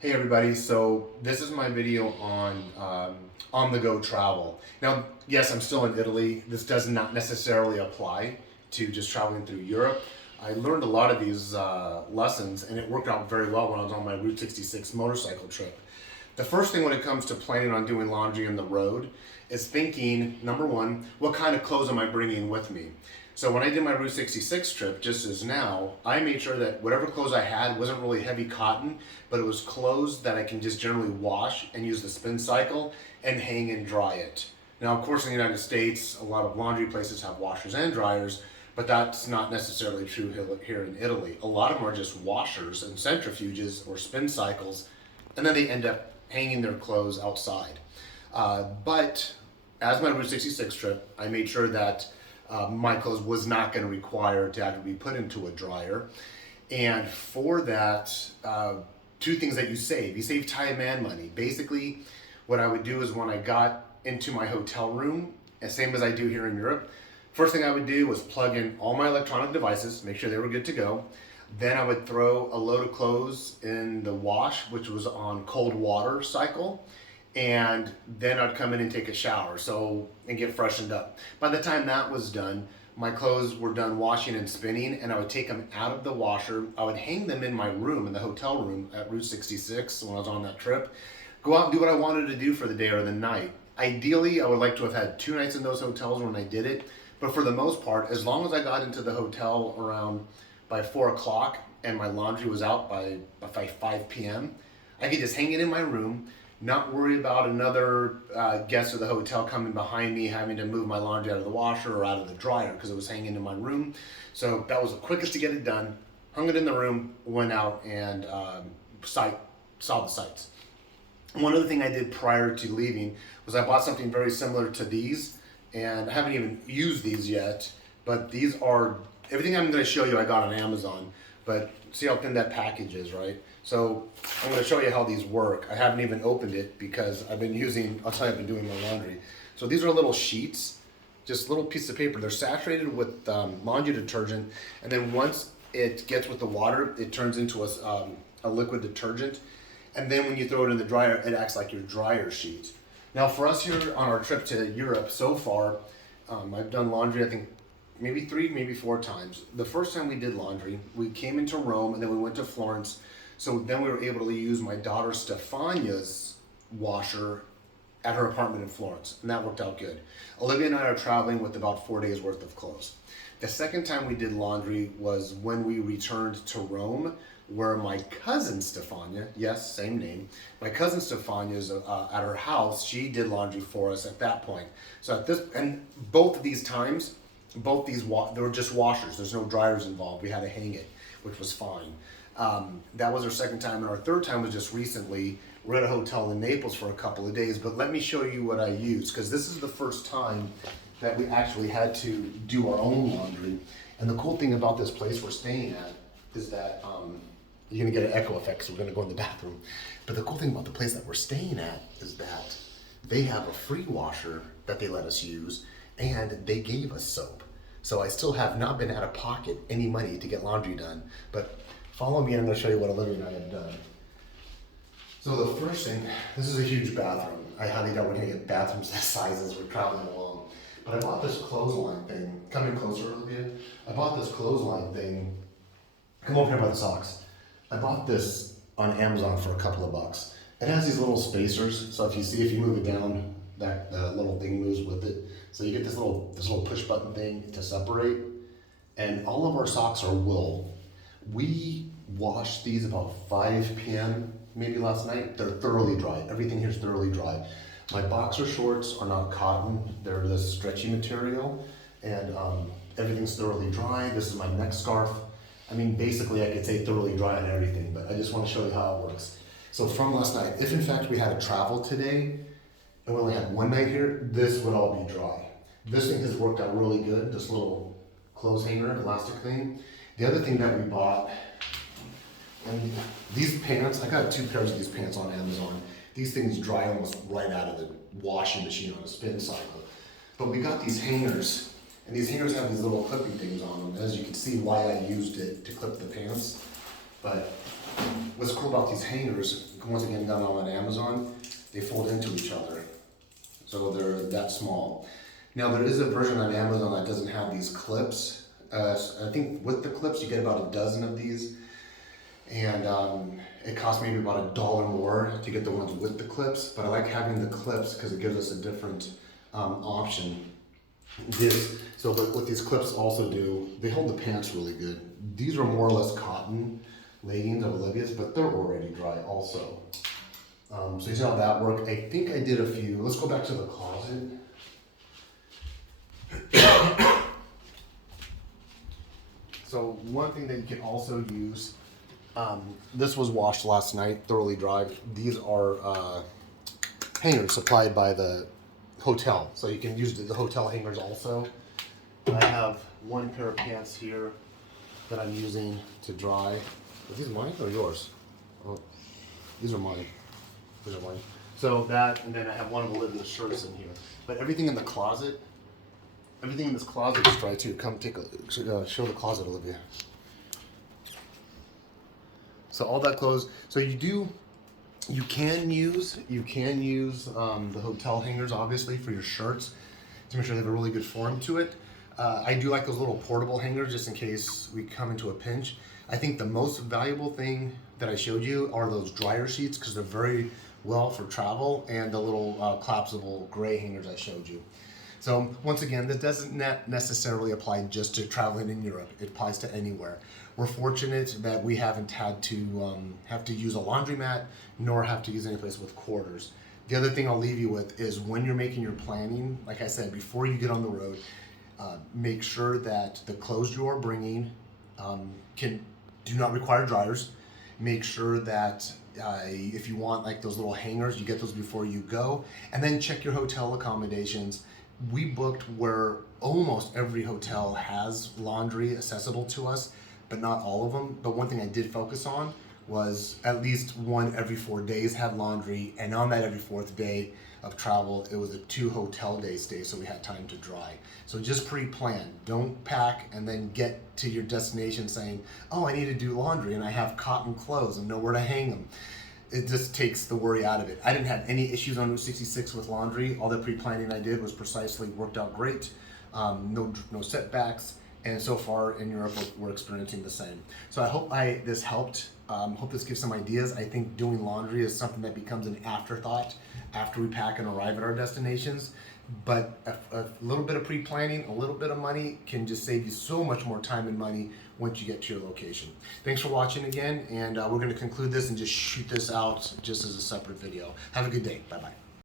Hey everybody, so this is my video on the go travel. Now, yes, I'm still in Italy. This does not necessarily apply to just traveling through Europe. I learned a lot of these lessons and it worked out very well when I was on my Route 66 motorcycle trip. The first thing when it comes to planning on doing laundry on the road is thinking, number one, what kind of clothes am I bringing with me? So when I did my Route 66 trip, just as now, I made sure that whatever clothes I had wasn't really heavy cotton, but it was clothes that I can just generally wash and use the spin cycle and hang and dry it. Now, of course, in the United States, a lot of laundry places have washers and dryers, but that's not necessarily true here in Italy. A lot of them are just washers and centrifuges or spin cycles, and then they end up hanging their clothes outside. But as my Route 66 trip, I made sure that my clothes was not going to require to have to be put into a dryer. And for that, two things that you save time and money. Basically, what I would do is when I got into my hotel room, same as I do here in Europe, first thing I would do was plug in all my electronic devices, make sure they were good to go. Then I would throw a load of clothes in the wash, which was on cold water cycle, and then I'd come in and take a shower and get freshened up. By the time that was done, my clothes were done washing and spinning, and I would take them out of the washer. I would hang them in my room, in the hotel room at Route 66 when I was on that trip. Go out and do what I wanted to do for the day or the night. Ideally, I would like to have had 2 nights in those hotels when I did it, but for the most part, as long as I got into the hotel around by 4 o'clock and my laundry was out by 5 p.m., I could just hang it in my room, not worry about another guest of the hotel coming behind me having to move my laundry out of the washer or out of the dryer because it was hanging in my room. So that was the quickest to get it done. Hung it in the room, went out and saw the sights. One other thing I did prior to leaving was I bought something very similar to these, and I haven't even used these yet, but these are, everything I'm going to show you I got on Amazon, but see how thin that package is, right? So I'm going to show you how these work. I haven't even opened it because I've been doing my laundry. So these are little sheets, just little pieces of paper. They're saturated with laundry detergent, and then once it gets with the water, it turns into a liquid detergent. And then when you throw it in the dryer, it acts like your dryer sheet. Now for us here on our trip to Europe so far, I've done laundry, I think maybe 3, maybe 4 times. The first time we did laundry, we came into Rome and then we went to Florence. So then we were able to use my daughter Stefania's washer at her apartment in Florence, and that worked out good. Olivia and I are traveling with about 4 days worth of clothes. The second time we did laundry was when we returned to Rome, where my cousin Stefania, yes, same name, my cousin Stefania's at her house, she did laundry for us at that point. So both of these times, they were just washers. There's no dryers involved. We had to hang it, which was fine. That was our second time, and our third time was just recently. We're at a hotel in Naples for a couple of days, but let me show you what I used, because this is the first time that we actually had to do our own laundry. And the cool thing about this place we're staying at is that you're gonna get an echo effect, so we're gonna go in the bathroom. But the cool thing about the place that we're staying at is that they have a free washer that they let us use, and they gave us soap. So I still have not been out of pocket any money to get laundry done, but follow me and I'm gonna show you what Olivia and I have done. So the first thing, this is a huge bathroom. I highly doubt we're gonna get bathrooms this size as we're traveling along. But I bought this clothesline thing. Come in closer, Olivia. I bought this clothesline thing. Come over here by the socks. I bought this on Amazon for a couple of bucks. It has these little spacers, so if you move it down, that the little thing moves with it. So you get this little push button thing to separate. And all of our socks are wool. We washed these about 5 p.m. maybe last night. They're thoroughly dry. Everything here is thoroughly dry. My boxer shorts are not cotton. They're this stretchy material, and everything's thoroughly dry. This is my neck scarf. I mean, basically I could say thoroughly dry on everything, but I just want to show you how it works. So from last night, if in fact we had to travel today, and we only had 1 night here, this would all be dry. This thing has worked out really good, this little clothes hanger, elastic thing. The other thing that we bought, and these pants, I got 2 pairs of these pants on Amazon. These things dry almost right out of the washing machine on a spin cycle. But we got these hangers, and these hangers have these little clipping things on them. As you can see why I used it to clip the pants. But what's cool about these hangers, once again done on Amazon, they fold into each other. So they're that small. Now there is a version on Amazon that doesn't have these clips. I think with the clips you get about a dozen of these, and it costs maybe about $1 more to get the ones with the clips. But I like having the clips because it gives us a different option. So what these clips also do, they hold the pants really good. These are more or less cotton leggings of Olivia's, but they're already dry also. So you see how that worked? I think I did a few. Let's go back to the closet. So one thing that you can also use, this was washed last night, thoroughly dried. These are hangers supplied by the hotel, so you can use the hotel hangers also. I have one pair of pants here that I'm using to dry. Are these mine or yours? Oh, these are mine. These are mine. So that, and then I have one of Olivia's shirts in here. But everything in the closet, everything in this closet is dry too. Come take a show the closet, Olivia. So all that clothes. So you can use the hotel hangers obviously for your shirts to make sure they have a really good form to it. I do like those little portable hangers just in case we come into a pinch. I think the most valuable thing that I showed you are those dryer sheets because they're very well for travel, and the little collapsible gray hangers I showed you. So once again, this doesn't necessarily apply just to traveling in Europe. It applies to anywhere. We're fortunate that we haven't had to use a laundromat nor have to use any place with quarters. The other thing I'll leave you with is when you're making your planning, like I said, before you get on the road, make sure that the clothes you are bringing do not require dryers. Make sure that if you want like those little hangers, you get those before you go, and then check your hotel accommodations. We booked where almost every hotel has laundry accessible to us, but not all of them. But one thing I did focus on was at least one every 4 days had laundry, and on that every 4th day of travel, it was a 2 hotel day stay, so we had time to dry. So just pre-plan. Don't pack and then get to your destination saying, oh, I need to do laundry and I have cotton clothes and nowhere to hang them. It just takes the worry out of it. I didn't have any issues on Route 66 with laundry. All the pre-planning I did was precisely worked out great. No setbacks. And so far in Europe, we're experiencing the same. So I hope this helped. Hope this gives some ideas. I think doing laundry is something that becomes an afterthought after we pack and arrive at our destinations. But a little bit of pre-planning, a little bit of money can just save you so much more time and money once you get to your location. Thanks for watching again, and we're going to conclude this and just shoot this out just as a separate video. Have a good day. Bye-bye.